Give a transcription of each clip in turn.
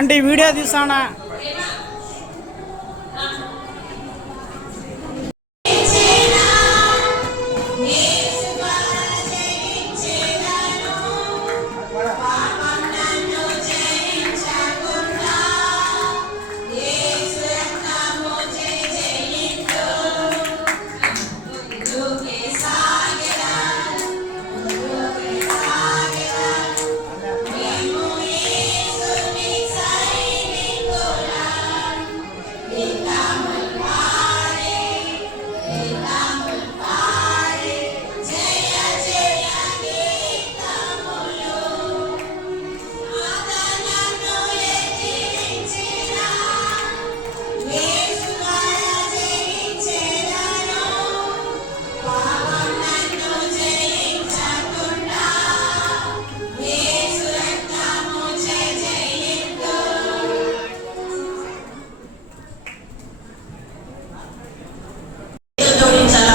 Aunty video తీసానా?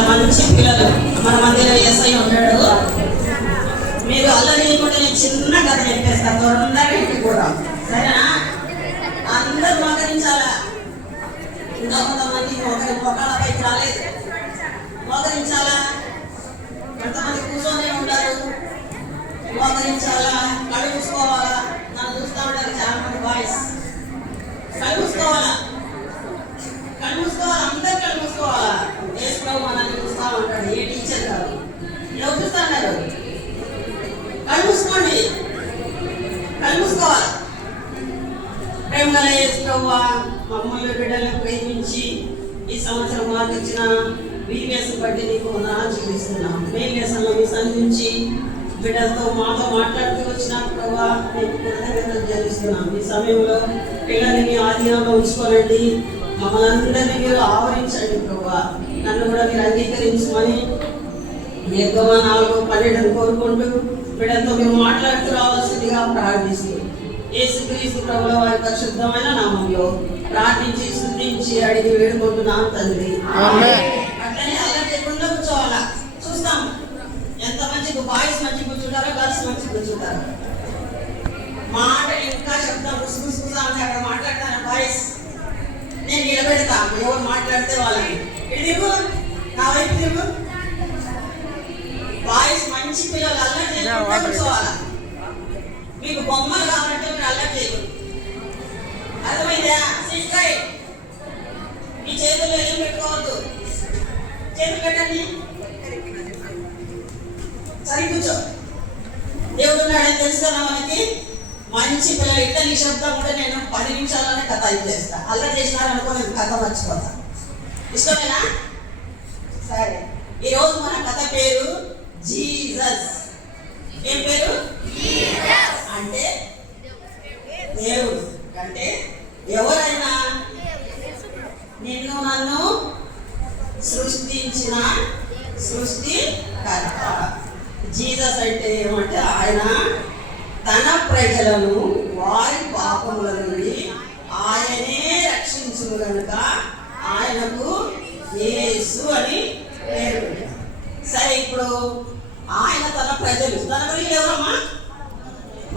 మంచి పిల్లలు మన మధ్యలో ఎస్ఐ ఉంటాడు. మీరు అల్లరి చేయకుండా నేను చిన్న కథ చెప్పేస్తాను, తొందరగా ఇంటికి కూడా, సరేనా? అందరూ మోకరించాలా. ఇంకా కొంతమంది మొక్కలపైకి రాలేదు, మోకరించాలా. కొంతమంది కూర్చొని ఉంటారు, మోకరించాలా. కళ్ళు మూసుకోవాలా. నన్ను చూస్తూ ఉంటారు చాలా మంది బాయ్స్. కళ్ళు మూసుకోవాలా, కళ్ళు మూసుకోవాలా, అందరు కళ్ళు మూసుకోవాలా. యేసుప్రభు మనల్ని చూస్తూ ఉంటాడు, ఏ టీచర్ కాదు. ఎవరు చూస్తున్నారు? కళ్ళు మూసుకోండి, కళ్ళు మూసుకోవాలి. ప్రేమగల యేసుప్రభు మమ్మల్ని బిడ్డలను ప్రేమించి ఈ సంవత్సరం మాకు ఇచ్చిన వీవేస్ బట్టి నీకు చూపిస్తున్నాం. మేలేసంలో మీ సంధించి బిడ్డలతో మాతో మాట్లాడుతూ వచ్చిన ప్రభా నీకు కృతజ్ఞతలు చెల్లిస్తున్నాం. ఈ సమయంలో పిల్లల్ని ఆధీనంలో ఉంచుకోనండి, మమ్మల్ని అందరినీ మీరు ఆవరించండి ప్రభా. నన్ను కూడా మీరు అంగీకరించమని ఎక్కువ 4:12 కోరుకుంటూ బిడ్డలతో మీరు మాట్లాడుతూ రావాల్సిందిగా ప్రార్థిస్తూ యేసుక్రీస్తు ప్రభుల వారి పరిశుద్ధమైన నామంలో ప్రార్థించి స్తుతించి అడిగి వేడుకుంటున్నాను తండ్రి. అట్లనే అల్లరి చేయకుండా కూర్చోవాలా. చూస్తాం ఎంత మంచి బాయ్స్ మంచి కూర్చుంటారో, గర్ల్స్ మంచి కూర్చుంటారు. మాట ఇంకా శబ్దం గుసగుసా అంటే అక్కడ మాట్లాడతాను బాయ్స్, నేను నిలబెడతా. ఎవరు మాట్లాడితే వాళ్ళని తిరుగు, నా వైపు తిరుగు. బాయ్స్ మంచి పిల్లలు అల్లరి చేయకుండా కూర్చోవాలా. మీకు బొమ్మలు కావాలంటే మీరు అల్లరి చేయకూడదు, అర్థమైందా? SIT right. మీ చేతుల్లో ఏం పెట్టుకోవద్దు, చేతులు పెట్టండి, సరి కూర్చో. దేవుడు ఉన్నాడని తెలుసు కదా మనకి. మంచి పిల్లలు ఇట్లా నిశ్శబ్దం ఉంటే నేను 10 నిమిషాల్లోనే కథ అయిపోయేస్తా. అల్లరి చేసినారనుకో నేను కథ మర్చిపోతా. ఇష్టమేనా? సరే, ఈరోజు మన కథ పేరు జీసస్. ఏం పేరు? అంటే దేవుడు. అంటే ఎవరైనా నిన్ను నన్ను సృష్టించిన సృష్టికర్త. జీసస్ అంటే ఏమంటే ఆయన తన ప్రజలను వారి పాపముల నుండి ఆయనే రక్షించును కనుక ఆయనకు యేసు అని పేరు పెట్టారు. సరే, ఇప్పుడు ఆయన తన ప్రజలు, తన ప్రజలు ఎవరమ్మా?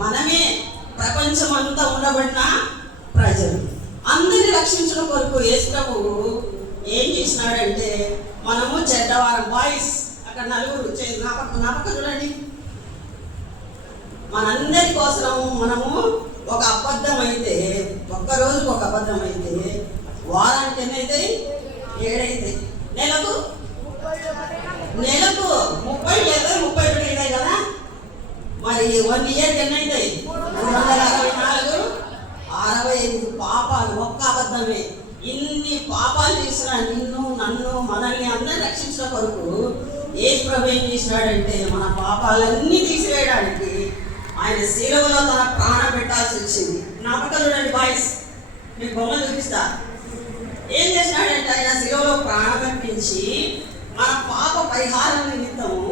మనమే. ప్రపంచం అంతా ఉండబడిన ప్రజలు అందరినీ రక్షించడం కొరకు యేసు ప్రభువు ఏం చేసినాడంటే, మనము చెడ్డవారం బాయ్స్ అక్కడ 4 నా పక్క చూడండి. మనందరి కోసం మనము ఒక అబద్ధం అయితే, ఒక్క రోజుకు ఒక అబద్ధం అయితే వారానికి ఎన్ని అవుతాయి? 7 అవుతాయి. నెలకు 30 లేదా 31 అవుతాయి కదా. మరి 1 ఇయర్కి ఎన్ని అవుతాయి? 364, 65 పాపాలు ఒక్క అబద్ధమే. ఇన్ని పాపాలు చేసిన నిన్ను నన్ను మనల్ని అందరిని రక్షించిన కొరకు యేసు ప్రభు ఏం చేసినాడంటే, మన పాపాలన్నీ తీసివేయడానికి ఆయన శిలువలో తన ప్రాణం పెట్టాల్సి వచ్చింది. నా పక్కన చూడండి బాయ్స్, మీకు బొమ్మలు చూపిస్తా. ఏం చేసినాడంటే ఆయన శిలువలో ప్రాణం అర్పించి మన పాప పరిహారం నిమిత్తము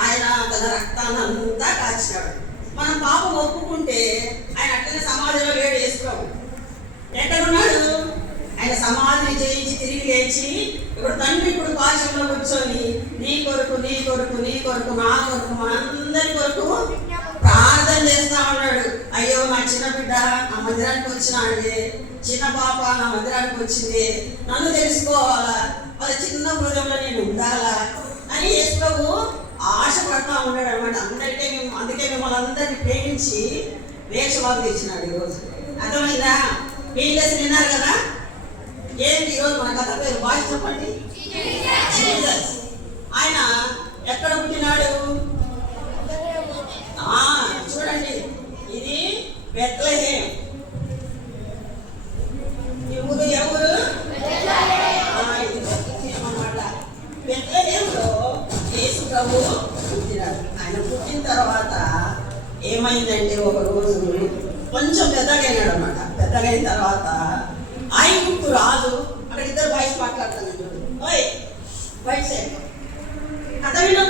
ఆయన తన రక్తాన్ని అంతా కాచినాడు. మనం పాపం ఒప్పుకుంటే ఆయన అట్లనే సమాధిలో లేడు. యేసు ప్రభు ఎక్కడున్నాడు? ఆయన సమాధిని చేయించి తిరిగి లేచి ఇప్పుడు తండ్రి ఇప్పుడు పాశంలో కూర్చొని నీ కొరకు నీ కొరకు నీ కొరకు నా కొరకు మనందరి కొరకు ప్రార్థన చేస్తా ఉన్నాడు. అయ్యో మా చిన్న బిడ్డ, అమ్మ మందిరానికి వచ్చినాడే, చిన్న పాప నా మందిరానికి వచ్చింది, నన్ను తెలుసుకోవాలా, వాళ్ళ చిన్న హృదయంలో నేను ఉండాలా అని యేసు ప్రభు ఆశపడతా ఉన్నాడు అనమాట. అందుకే మిమ్మల్ని అందరినీ ప్రేమించి వేషవాకు తెచ్చినాడు ఈరోజు. అర్థమైందా? వీళ్ళేసి విన్నారు కదా. ఏంటి ఈరోజు మన కథ పేరు భాష చెప్పండి. జీసస్. ఆయన ఎక్కడ పుట్టినాడు? చూడండి, ఇది బెత్లెహేం. ఈ ఊరు ఎవరు? ఇది బెత్లెహేం అన్నమాట. బెత్లెహేంలో యేసు ప్రభు పుట్టినాడు. ఆయన పుట్టిన తర్వాత ఏమైందంటే ఒక రోజు కొంచెం పెద్దగా అయినాడు అనమాట. పెద్దగా అయిన తర్వాత ఐగుప్తు రాజు, అక్కడ ఇద్దరు బయట మాట్లాడుతాను, ఓయ్ బయట సైడ్ కథ విను,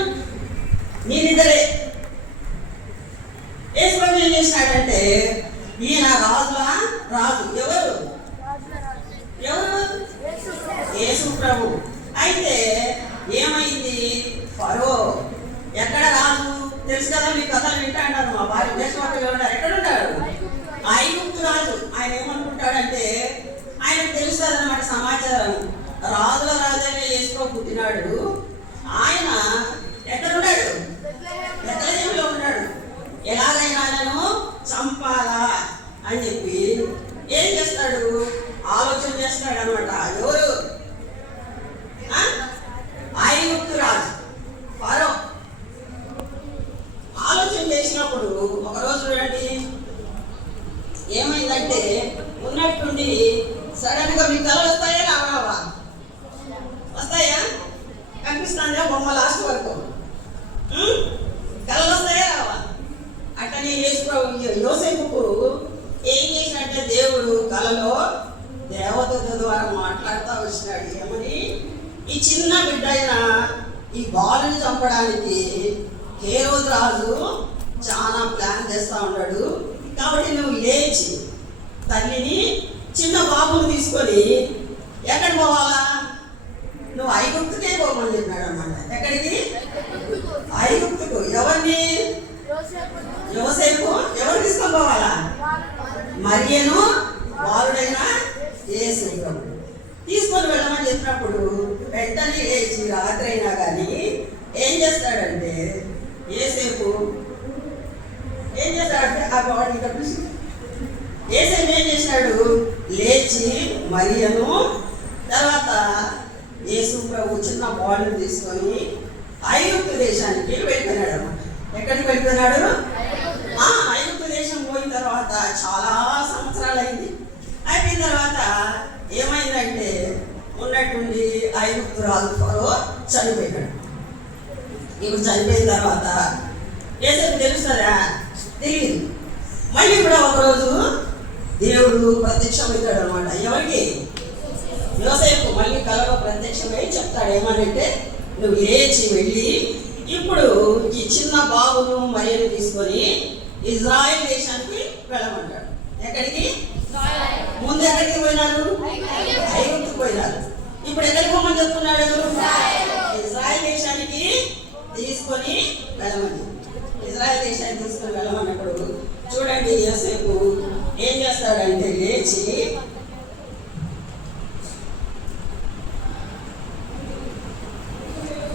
మీరిద్దరే. యేసు ప్రభు ఏం చేసినాడంటే, ఈయన రాజు ఎవరు? యేసు ప్రభు. అయితే ఏమైంది? ఫరో ఎక్కడ రాజు తెలుసు కదా, మీ కథలు వింటా అంటారు. మా భార్య దేశవాళ్ళు ఉన్నారు. ఎక్కడ ఉంటాడు? ఐగుప్తు రాజు. ఆయన ఏమనుకుంటాడంటే, ఆయనకు తెలుస్తుందన్నమాట సమాచారం. రాజుల రాజైన యేసు ప్రభు పుట్టినాడు. ఆయన ఎక్కడున్నాడు? బెత్లెహేంలో ఉన్నాడు. ఎలాగైనా ఆయనను చంపాలా అని చెప్పి ఏం చేస్తాడు? ఆలోచన చేస్తాడు అనమాట. ఎవరు? ఐగుప్తు రాజు ఫరో. ఆలోచన చేసినప్పుడు ఒకరోజు చూడండి ఏమైందంటే, ఉన్నట్టుండి సడన్ గా మీ కళలు వస్తాయా రావా? వస్తాయా? కనిపిస్తుందా బొమ్మ లాస్ట్ వరకు? కళలు వస్తాయా రావా? అట్టనే యోసేపుకు ఏం చేసినట్టే దేవుడు కళలో దేవదూత ద్వారా మాట్లాడుతూ వచ్చినాడు. ఏమని? ఈ చిన్న బిడ్డ అయిన ఈ బాలుని చంపడానికి హేరోదు రాజు చాలా ప్లాన్ చేస్తూ ఉన్నాడు. కాబట్టి నువ్వు లేచి తల్లిని చిన్న బాబుని తీసుకొని ఎక్కడ పోవాలా? నువ్వు ఐగుప్తుకే పోమని చెప్పాడు అన్నమాట. ఎక్కడికి? ఐగుప్తుకు. ఎవరిని? యోసేపు. ఎవరు తీసుకొని పోవాలా? మరియను బాలుడైన యేసు ప్రభు తీసుకొని వెళ్ళమని చెప్పినప్పుడు వెంటనే లేచి రాత్రి అయినా కానీ ఏం చేస్తాడంటే, యేసేపు ఏం చేస్తాడంటే యేసేపు ఏం చేసినాడు? లేచి మరియను తర్వాత యేసు ప్రభు చిన్న బాలుని తీసుకొని ఐగుప్తు దేశానికి వెళ్ళిపోయినాడు అన్నమాట. ఎక్కడికి వెళ్ళిపోయినాడు? ఐగుప్తు దేశం పోయిన తర్వాత చాలా సంవత్సరాలు అయింది. అయిపోయిన తర్వాత ఏమైందంటే, ఉన్నట్టుండి ఐగుప్తు రాజు ఫరో చనిపోయినాడు. ఇప్పుడు చనిపోయిన తర్వాత యేసేపు తెలుస్తుందా? తెలియదు. మళ్ళీ కూడా ఒకరోజు దేవుడు ప్రత్యక్షమవుతాడు అనమాట. ఎవరికి? యోసేపు. మళ్ళీ కలలో ప్రత్యక్షమై చెప్తాడు ఏమనంటే, నువ్వు లేచి వెళ్ళి ఇప్పుడు ఈ చిన్న బాబును మరియను తీసుకొని ఇజ్రాయెల్ దేశానికి వెళ్ళమంటాడు. ఎక్కడికి? ముందు ఎక్కడికి పోయినారు? ఐగుప్తుకు పోయినారు. ఇప్పుడు ఎక్కడికి పోమని చెప్తున్నాడు? ఇజ్రాయెల్ దేశానికి తీసుకొని వెళ్ళమని. ఇజ్రాయెల్ దేశానికి తీసుకొని వెళ్ళమన్నప్పుడు చూడండి యోసేపు ఏం చేస్తాడంటే, లేచి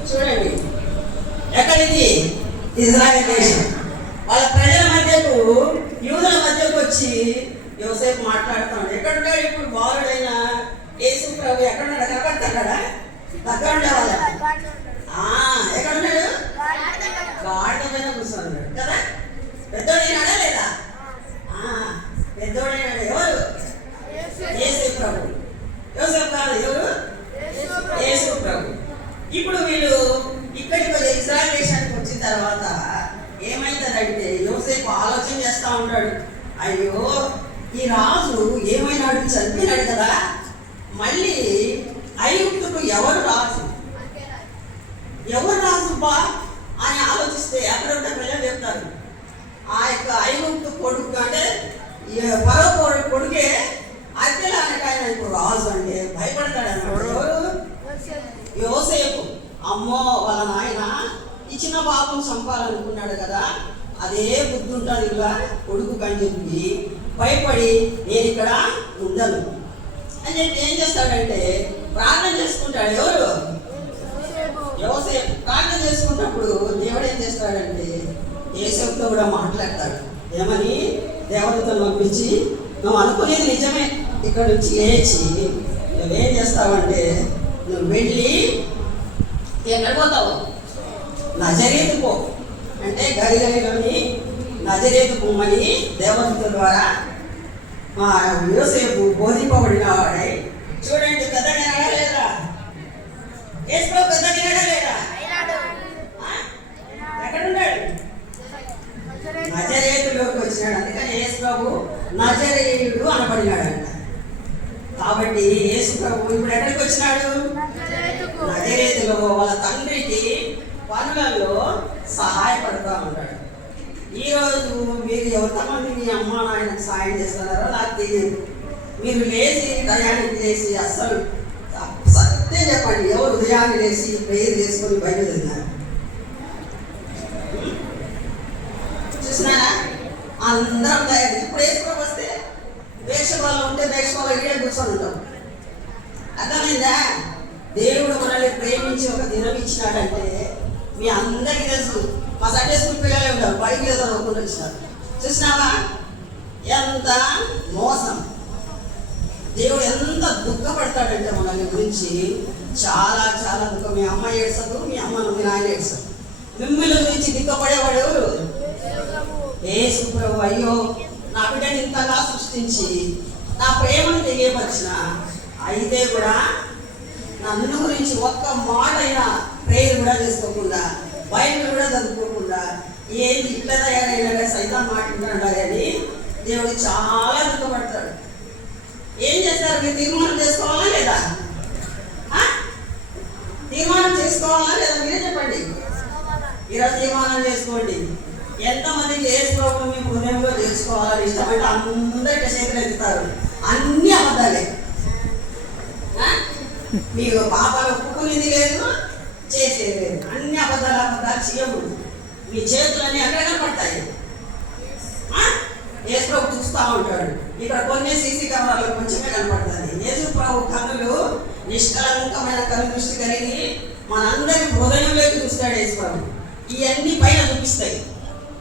చూడండి ఎక్కడిది? ఇజ్రాయెల్ దేశం. వాళ్ళ ప్రజల మధ్యకు, యూదుల మధ్యకు వచ్చి యోసేపు మాట్లాడుతున్నాడు. ఎక్కడున్నాడు ఇప్పుడు బాలుడైన యేసు ప్రభు? ఎక్కడున్నాడు? కనపడుతున్నాడా? దగ్గర ఉండేవాళ్ళ ఎక్కడున్నాడు? గాడిద పైన కూర్చున్నాడు కదా. పెద్దోడైనాడా లేదా? పెద్దోడైనాడు. ఎవరు? యేసు ప్రభు. యోసేపు కాదు, ఎవరు? యేసు ప్రభు. ఇప్పుడు వీళ్ళు ఇక్కడికి ఇజ్రాయెల్ దేశానికి వచ్చిన తర్వాత ఏమైందంటే, యోసేపు ఆలోచన చేస్తూ ఉంటాడు, అయ్యో ఈ రాజు ఏమైనాడు? చనిపోయినాడు కదా. మళ్ళీ ఐగుప్తుకు ఎవరు రాజు? ఎవరు రాజు బా అని ఆలోచిస్తే అక్కడ ఉన్న ప్రజలు చెప్తారు, ఆ యొక్క ఐగుప్తు కొడుకు అంటే ఫరో కొడుకే అద్దెలా ఆయన ఇప్పుడు రాజు అంటే భయపడతాడు అన్నమాట. ఎవరు? యోసేపు. అమ్మో వాళ్ళ నాయన ఈ చిన్న బాబును చంపాలనుకున్నాడు కదా, అదే బుద్ధి ఉంటుంది ఇలా కొడుకు అని చెప్పి భయపడి నేను ఇక్కడ ఉండను అని చెప్పి ఏం చేస్తాడంటే ప్రార్థన చేసుకుంటాడు. ఎవరు? యోసేపు ప్రార్థన చేసుకున్నప్పుడు దేవుడు ఏం చేస్తాడంటే యోసేపుతో కూడా మాట్లాడతాడు. ఏమని? దేవతను పంపించి నువ్వు అనుకునేది నిజమే, ఇక్కడ నుంచి లేచి నువ్వేం చేస్తావంటే నువ్వు వెళ్ళి ఎక్కడ పోతావు? నజరేతు పో అంటే గలిలయలోని నజరేతు పొమ్మని దేవదూత ద్వారా మా యోసేపు బోధింపబడిన వాడై. చూడండి, పెద్ద లేదా? యేసు పెద్ద లేదా? ఎక్కడున్నాడు? నజరేతులోకి వచ్చినాడు. అందుకని యేసు ప్రభు నజరేయుడు అనబడినాడంట. కాబట్టి యేసు ప్రభు ఇప్పుడు ఎక్కడికి వచ్చినాడు? నజరేతులో వాళ్ళ తండ్రికి పనులలో సహాయపడుతూ ఉంటాడు. ఈరోజు మీరు ఎంతమంది మీ అమ్మ నాయనకు సాయం చేస్తున్నారో నాకు తెలియదు. మీరు లేచి దయానికి చేసి అస్సలు సత్యం చెప్పండి, ఎవరు ఉదయాన్ని లేచి ప్రేయర్ చేసుకొని బయలుదేరినారు? చూసినారా? అందరం తయారు. ఇప్పుడు వేసుకో వస్తే వేషవాళ్ళు ఉంటే వేషవాళ్ళు ఇక్కడే కూర్చొని ఉంటాం. అర్థమైందా? దేవుడు మనల్ని ప్రేమించి ఒక దినం ఇచ్చినాడంటే మీ అందరికీ తెలుసు. మా సండే స్కూల్ పిల్లలే ఉంటారు, బైక్ లేదా చదువుకుంటూ వచ్చినారు. చూసినావా ఎంత మోసం! దేవుడు ఎంత దుఃఖపడతాడంటే మనల్ని గురించి చాలా చాలా దుఃఖం. మీ అమ్మ ఏడ్చదు, మీ మీ నాయన ఏడ్చదు. మిమ్మల్ని గురించి దుఃఖపడేవాడు ఎవరు? యేసు ప్రభు. అయ్యో, నా బిడ్డని ఇంతగా సృష్టించి నా ప్రేమను తెలియపరిచిన అయితే కూడా నన్ను గురించి ఒక్క మాట అయినా ప్రేయర్ కూడా చేసుకోకుండా బైబిల్ కూడా చదువుకోకుండా ఏంది ఇట్లా తయారైనా సైతం మాట్లాడుతున్నాడు అని దేవుడు చాలా దుఃఖపడతాడు. ఏం చేస్తారు? మీరు తీర్మానం చేసుకోవాలా లేదా? తీర్మానం చేసుకోవాలా లేదా? మీరే చెప్పండి. ఈరోజు తీర్మానం చేసుకోండి. ఎంతమందికి యేసు ప్రభువును మీ హృదయంలో చేసుకోవాలని ఇష్టమైతే అందరికీ చేతులు ఎత్తుతారు. అన్ని అబద్ధాలే. మీకు పాపాలు ఒప్పుకునేది లేదు, చేసేది లేదు. అన్ని అబద్ధాలు చేయకూడదు. మీ చేతులన్నీ ఎక్కడ కనపడతాయి? యేసు ప్రభు చూస్తూ ఉంటాడు. ఇక్కడ కొన్ని సీసీ కెమెరాలో కొంచెమే కనపడుతుంది. యేసు ప్రభు కన్నులు నిష్కలంకమైన కన్ను దృష్టి కలిగి మనందరి హృదయంలోకి చూస్తాడు యేసు ప్రభు. ఇవన్నీ పైన చూపిస్తాయి.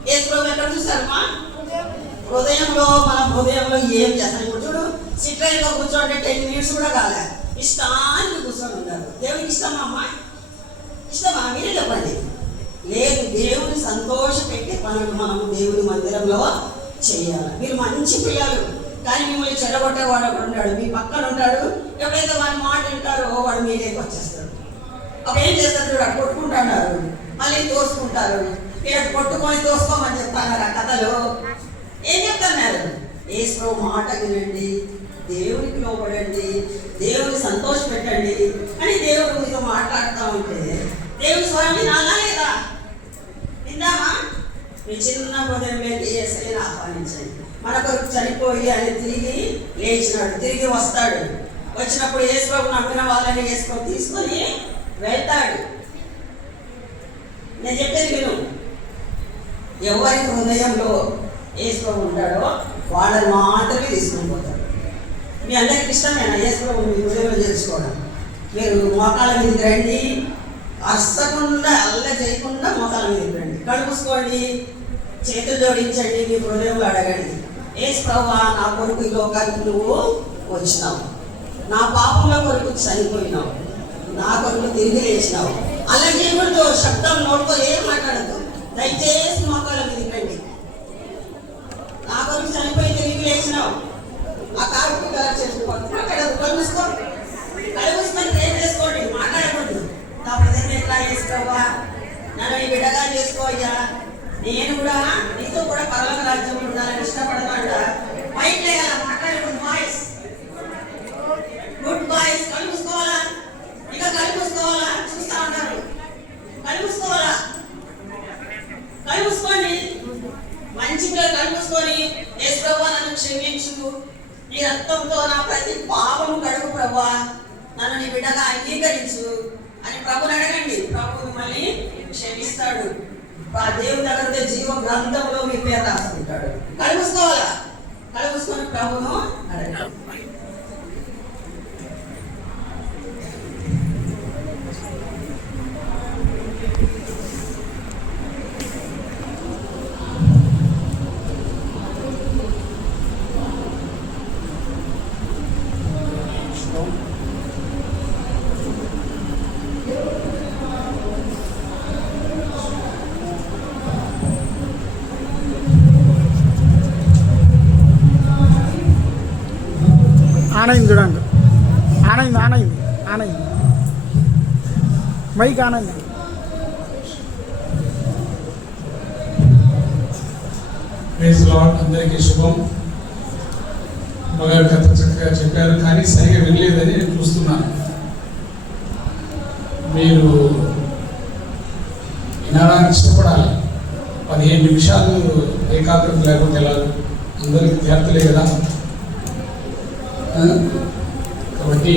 యేసు ప్రభు ఎక్కడ చూస్తారమ్మా? హృదయంలో. మన హృదయంలో ఏం చేస్తాను? ఇప్పుడు చూడు, సిట్రైన్లో కూర్చోండి 10 minutes కూడా కాలే, ఇష్టానికి కూర్చొని ఉంటారు. దేవునికి ఇష్టమా అమ్మా? ఇష్టమా? మీరే చెప్పండి. లేదు. దేవుని సంతోషపెట్టే పనులు మనము దేవుని మందిరంలో చేయాలి. మీరు మంచి పిల్లలు, కానీ మిమ్మల్ని చెడగొట్టేవాడు ఒకడు ఉంటాడు, మీ పక్కన ఉంటాడు. ఎప్పుడైతే వాడి మాట వింటారో వాడు మీరేకి వచ్చేస్తాడు. అప్పుడు ఏం చేస్తారు? చూడ కొట్టుకుంటున్నారు, మళ్ళీ తోసుకుంటారు. ఇక్కడ కొట్టుకొని తోసుకోమని చెప్తారు ఆ కథలు. ఏం చెప్తున్నారు? యేసు ప్రభు మాట వినండి, దేవునికి లోపడండి, దేవుని సంతోష పెట్టండి అని దేవుడు మీతో మాట్లాడుతూ ఉంటే దేవుని స్వరం వినాలా లేదా? విందామా? మీ చిన్న హృదయంలోకి యేసయ్యను ఆహ్వానించండి. మన కొరకు చనిపోయి ఆయన తిరిగి లేచినాడు, తిరిగి వస్తాడు. వచ్చినప్పుడు యేసు ప్రభు నమ్మిన వాళ్ళని యేసు ప్రభు తీసుకొని వెళ్తాడు. నేను చెప్పేది విను. ఎవరి హృదయంలో యేసు ప్రభు ఉంటాడో వాళ్ళని మాత్రమే తీసుకొని పోతాడు. మీ అందరికి ఇష్టమేనా యేసు ప్రభు మీ హృదయంలో చేర్చుకోవడం? మీరు మోకాళ్ళ మీదకి రండి, అస్సకుండా అల్ల చేయకుండా మోకాళ్ళ మీదకి రండి, కళ్ళు మూసుకోండి, చేతులు జోడించండి, మీ హృదయంలో అడగండి. యేసు ప్రభువా, నా కొరకు ఈ లోకానికి నువ్వు వచ్చినావు, నా పాపంలో కొరకు చనిపోయినావు, నా కొరకు తిరిగి లేచినావు. అలా చేయకూడదు. శబ్దం నోడుతో ఏం మాట్లాడదు. దయచేసి మోకాళ్ళ మీదకి రండి. నా కొరకు చనిపోయి తిరిగి లేచినావు. ఆ కారుకు చేసుకోండి, మాట్లాడదు. కళ్ళు మూసుకోండి, కళ్ళు మూసుకొని ప్రేమ చేసుకోండి, మాట్లాడకూడదు. నా ప్రజలు ఎట్లా చేసుకోవా, నన్ను నీ బిడ్డగా చేసుకోవయ్యా, నేను కూడా నీతో కూడా పరలోక రాజ్యంలో ఉండాలని ఇష్టపడతాడ. బయట మాట్లాడకూడదు. Boys, good boys. కళ్ళు మూసుకోవాలా? ఇక కళ్ళు మూసుకోవాలా? చూస్తా ఉంటారు. కళ్ళు మూసుకోవాలా? కళ్ళు మూసుకోండి. మంచి పిల్లలు కళ్ళు మూసుకొని, యేసు ప్రభువా నన్ను క్షమించు, నీ రక్తంతో నా ప్రతి పాపము కడుగు ప్రభువా, నన్ను నీ బిడ్డగా అంగీకరించు అని ప్రభుని అడగండి. ప్రభు మిమ్మల్ని క్షమిస్తాడు. ఆ దేవుని దగ్గర జీవ గ్రంథంలో మీ పేరు రాసుకుంటాడు. కలుపుకోవాలా, కలుపుకొని ప్రభును అడగాలి. ఆనైంది చూడండి, ఆనైంది మైక్ ఆనైంది. ప్రైజ్ లార్డ్, అందరికీ శుభం. మగారు కథ చక్కగా చెప్పారు, కానీ సరిగా వినలేదని నేను చూస్తున్నాను. మీరు వినడానికి ఇష్టపడాలి. 15 నిమిషాలు ఏకాగ్రత లేకపోతే ఎలా? అందరూ విద్యార్థులే కదా. కాబట్టి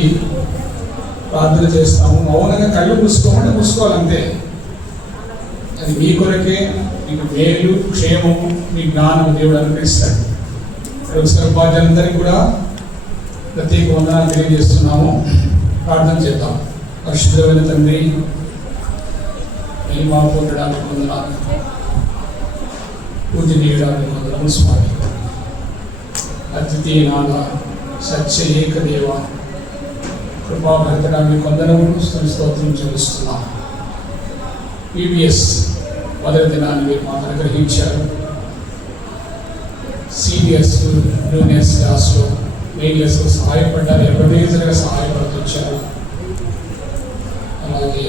ప్రార్థన చేస్తాము. మౌనంగా కళ్ళు మూసుకోమంటే మూసుకోవాలంతే. అది మీ కొరకే, మీకు మేలు క్షేమము మీ జ్ఞానం దేవుడు అనుగ్రహిస్తాడు. ఒకసారి ఉపాధ్యాయులందరికీ కూడా ప్రత్యేక వందనాలు తెలియజేస్తున్నాము. ప్రార్థన చేద్దాం. పరిశుద్ధమైన తండ్రి, మహిమా పొందడానికి వందనాలు, పూజనీయడానికి వందనాలు స్వామి. అద్వితీయ నాథ, సత్య ఏకదేవ, కృపాభరితడానికి వందనములు స్తోత్రం చెల్లిస్తున్నాం. PBS మొదటి దినాన్ని మీరు మాకు అనుగ్రహించారు. సీనియర్స్ జూనియర్స్ క్లాస్లో మెయిన్లెస్గా సహాయపడ్డారు, ఎవరిగా సహాయపడుతొచ్చారు. అలాగే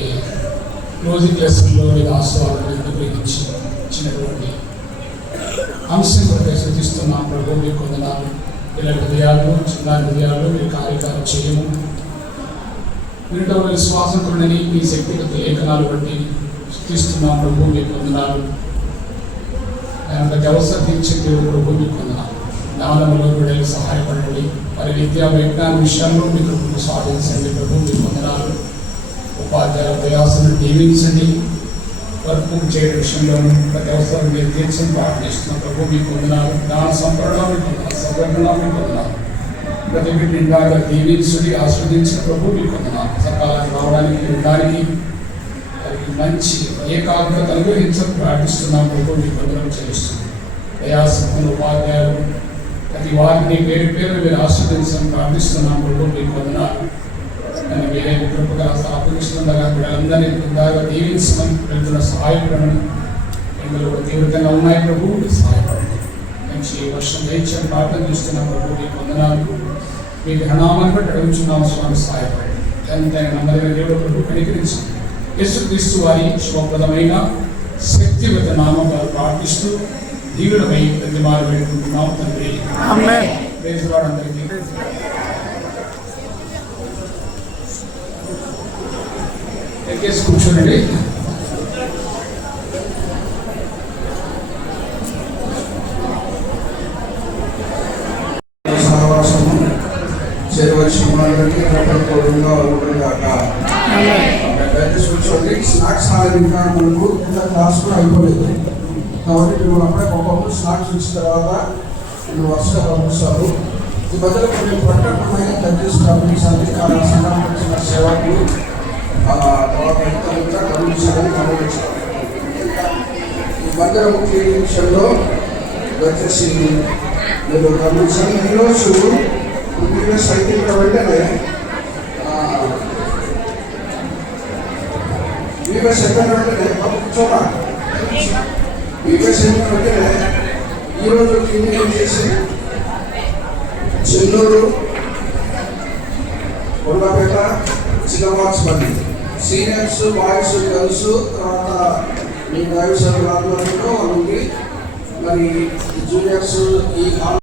క్లోజింగ్ లెసన్లో మీరు ఆశీర్వాదాలను అనుగ్రహించి ఇచ్చినటువంటి అంశం కొరకు శృతిస్తున్నాం. ప్రభు మీకు వందనాలు. పిల్లల హృదయాలు, చిన్న హృదయాలు మీరు కార్యకారం చేయము. వినటం విశ్వాసం కొనని మీ శక్తిగత లేఖనాలు బట్టి శృతిస్తున్నాం. ప్రభు మీకు వందనాలు. ఆయన అవసరం తీర్చే దేవుడు ప్రభు మీకు వందనాలు. జ్ఞానంలో బిడ్డలు సహాయపడండి. వారి విద్యా విజ్ఞాన విషయాల్లో మీకు సాధించండి. ప్రభు మీకు వందనాలు. ఉపాధ్యాయుల ప్రయాసాలను దీవించండి. వర్క్ చేయడం విషయంలోనూ ప్రతి అవసరం మీరు తీర్చని ప్రార్థిస్తున్నాం. ప్రభు మీకు వందనాలు. జ్ఞాన సంపరణ మీకు వందనాలు, సంపరణ మీకు వందనాలు. ప్రతి బిడ్డగా దీవించుడి, ఆస్వాదించిన ప్రభు మీకు వందనాలు. సకాలానికి రావడానికి ఉండడానికి వారికి మంచి ఏకాగ్రత అనుగ్రహించని ప్రార్థిస్తున్నాం. ప్రభు మీకు వందనం చేస్తున్నాం. ప్రయాసములు ఉపాధ్యాయులు ప్రతి వారిని పేరు పేరు మీరు ఆస్వాదించని ప్రార్థిస్తున్నాం. ప్రభు మీకు వందనాలు. కానీ మీరే కృపగా స్థాపించుతుండగా వీళ్ళందరినీ ఇందాక దీవించమని వెళ్తున్న సహాయపడమని ఇందులో తీవ్రంగా ఉన్నాయి. ప్రభు సహాయపడండి. మంచి వర్షం దయచని ప్రార్థన చేస్తున్న ప్రభు మీకు వందనాలు. మీ ఘనామాన్ని బట్టి అడుగుచున్నాము స్వామి, సహాయపడండి. ఎంతైనా నమ్మదగిన దేవుడు ప్రభు కనికరించండి. యేసుక్రీస్తు వారి శుభప్రదమైన శక్తిగత నామకాలు ప్రార్థిస్తూ దీవులమై ప్రతి మారు వేడుకుంటున్నాం తండ్రి. ఆమేన్. ప్రైజ్ లార్డ్ అందరికీ. ఎక్కేసి కూర్చోండి. సహవాసము చేరవలసిన వాళ్ళకి తోడుగా ఉండగాక. కూర్చోండి. స్నాక్స్ ఇంకా మనకు ఇంత క్లాస్ కూడా అయిపోలేదు కాబట్టి మేము అప్పుడే ఒక్కొక్కరు స్నాక్స్ ఇచ్చిన తర్వాత మీరు వరుసగా పంపిస్తారు. ఈ మధ్యలో కొన్ని ప్రకటనమైన జడ్జెస్ పంపించాలి. ఆ సంఘానికి వచ్చిన సేవకులు తర్వాత ఇంకా గమనించాలని గమనించాలి. ఈ మందిరం క్లీనింగ్ విషయంలో వచ్చేసి మీరు గమనించాలి. ఈరోజు ప్రీవియస్ అయితే ఇక్కడ వెంటనే ప్రీవియస్ అయిపోయిన వెంటనే కూర్చోరా. ప్రీవియస్ అయిన వెంటనే ఈరోజు క్లీనింగ్ చేసి Chennur, Kondapeta, Chinnavachpalli seniors, boys, girls, తర్వాత మీ డ్రైవర్స్ వాళ్ళకి మరి జూనియర్స్ ఈ